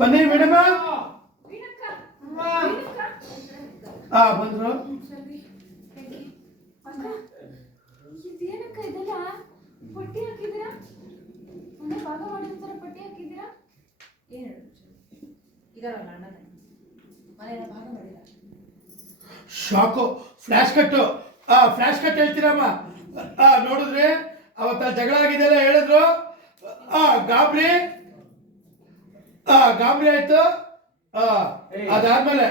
ಬನ್ನಿ ಮೇಡಮ್. ಬಂದ್ರು. ಇದೇನಕ್ಕ ಇದೆಲ್ಲ ಪಟ್ಟಿ ಹಾಕಿದ್ದೀರಾ? ಮನೆ ಭಾಗ ಮಾಡಿರ್ತಾರ ಪಟ್ಟಿ ಹಾಕಿದ್ದೀರಾ? ಏನು ಹೇಳು ಇದಾರಲ್ಲ ಅಣ್ಣ ಮನೆಯ ಭಾಗ ಮಾಡಿಲ್ಲ. ಶಾಕು ಫ್ಲಾಶ್ ಕಟ್ಟು. ಫ್ಲಾಶ್ ಕಟ್ ಹೇಳ್ತೀರಮ್ಮ. ನೋಡಿದ್ರಿ ಅವತ್ತ ಜಗಳ ಆಗಿದೆಲ್ಲ ಹೇಳಿದ್ರು. ಗಾಬರಿ ಆಯ್ತು. ಅದಾದ್ಮೇಲೆ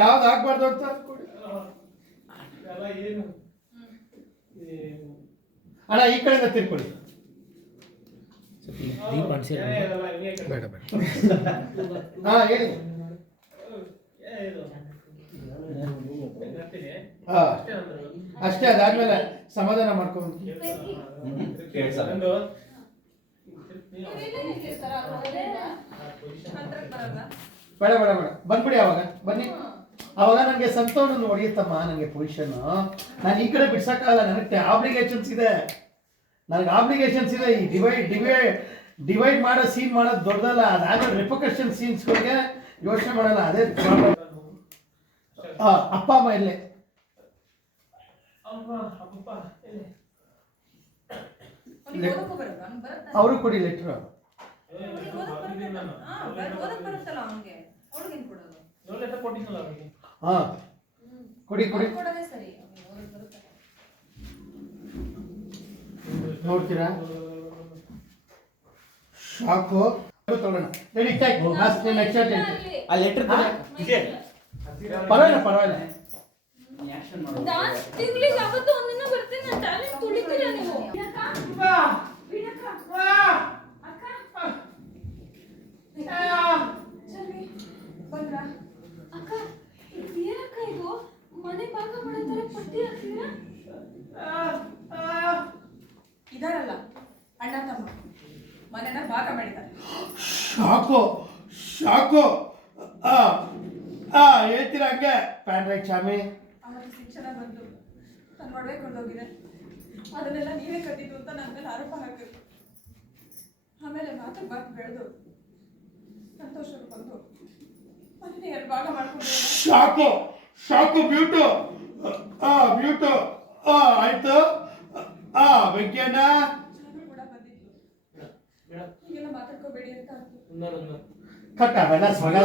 ಯಾವ್ದು ಆಗ್ಬಾರ್ದು ಅಂತ ಅಣ್ಣ ಈ ಕಡೆಯಿಂದ ತಿರ್ಕೊಳ್ಳಿ. ಬೇಡ ಬೇಡ. ಹೇಳಿ. ಅಷ್ಟೇ, ಅದಾದ್ಮೇಲೆ ಸಮಾಧಾನ ಮಾಡ್ಕೊಂಡು ಬೇಡ ಬೇಡ ಬೇಡ ಬಂದ್ಬಿಡಿ. ಅವಾಗ ಬನ್ನಿ. ಅವಾಗ ನನಗೆ ಸಂತೋಷ ಹೊಡೆಯುತ್ತಮ್ಮ. ನನಗೆ ಪೊಸಿಷನ್ ನಾನು ಈ ಕಡೆ ಬಿಡ್ಸಕ್ಕಾಗಲ್ಲ. ನನಗೆ ಆಬ್ಲಿಗೇಷನ್ಸ್ ಇದೆ. ಈ ಡಿವೈಡ್ ಮಾಡೋ ಸೀನ್ ಮಾಡೋದು ದೊಡ್ಡದಲ್ಲ. ಅದಾದ್ಮೇಲೆ ರೆಪಕಷನ್ ಸೀನ್ಸ್ಗಳಿಗೆ ಯೋಚನೆ ಮಾಡಲ್ಲ. ಅದೇ ಪ್ರಾಬ್ಲಮ್. ಅಪ್ಪ ಅಮ್ಮ ಇಲ್ಲೇ. ಅವರು ಕೊಡಿ ಲೆಟ್ರು. ಕೊಡಿ ನೋಡ್ತೀರಾ? ಶಾಕು ತಗೊಳ್ಳೋಣ. ಪರವಾಗಿಲ್ಲ. ಇದಾರಲ್ಲ ಅಣ್ಣ ತಮ್ಮ ಮನೆನ ಭಾಗ ಮಾಡಿದ್ದಾರೆ. ಶಾಕು ಹೇಳ್ತೀರಾ ಹಂಗೆ? ಪ್ಯಾನ್ ರೈಟ್ ಚಾಮಿ ಅವರಿಗೆ ಶಿಕ್ಷಣ ಬಂದು ನನ್ನ ಒಡವೆ ಕೊಂಡೋಗಿದೆ. ಅದನ್ನೆಲ್ಲ ನೀವೇ ಕಟ್ಟಿದ್ದು ಅಂತ ನನ್ನ ಮೇಲೆ ಆರೋಪ ಹಾಕಿದ್ರು. ಆಮೇಲೆ ಮಾತು ಬೆಳೆದು ಸಂತೋಷರು ಬಂದು ಮನೆ 2 ಭಾಗ ಮಾಡ್ಕೊಂಡು ಶಾಕು ಬ್ಯೂಟು ಆಯ್ತು. ವೆಂಕಯ್ಯಣ್ಣ ಕೂಡ ಬಂದಿದ್ದು. ಹೀಗೆಲ್ಲ ಮಾತಾಡ್ಕೋಬೇಡಿ ಅಂತ ಕಟ್ಟ ಅವೆಲ್ಲ ಸ್ವಗಲ.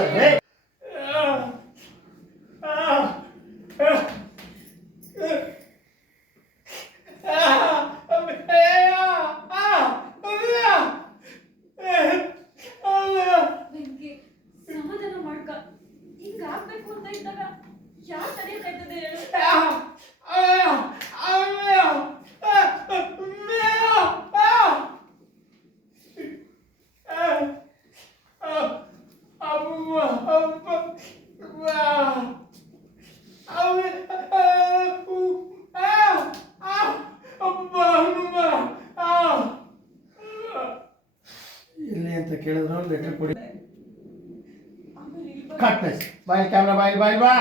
ಸಮಾಧಾನ ಮಾಡ್ಕ. ಹಿಂಗ ಆಗ್ಬೇಕು ಅಂತ ಇದ್ದಾಗ ಯಾರು ತಡೆಯಕ್ಕಾಯ್ತದೆ ಹೇಳು? ಎಲ್ಲಿ ಅಂತ ಕೇಳಿದ್ರು ಲೆಟರ್ ಕೊಡಿ. ಕಟ್ ಬಾಯ್ ಕ್ಯಾಮ್ರಾ ಬಾಯ್ ಬಾ.